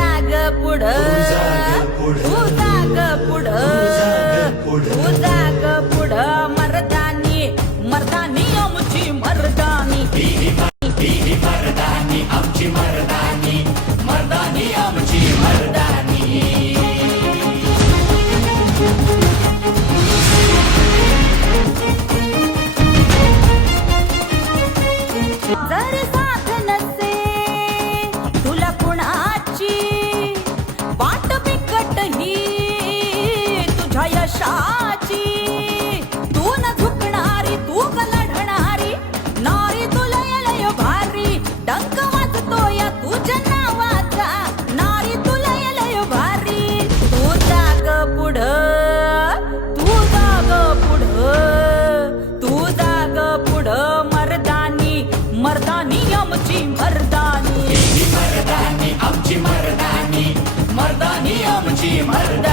जाग पुढं तू जाग पुढं तू जाग पुढं मर्दानी मर्दानी आमची मर्दानी मर्दानी आमची मर्दानी मर्दानी आमची मर्दानी जर साथ नसे तुला कुणाची वाट बिकट ही तुझ्या यशाची तू न झुकणारी तू ग लढणारी नारी तुला लय भारी डंक वाजतो या तुझ्या नावाचा नारी तुला लय भारी तू जाग पुढं तू जाग पुढं तू जाग पुढं मर्दानी मर्दानी आमची मर्दानी मर्दानी आमची मर्दानी मर्दानी आमची मर्दानी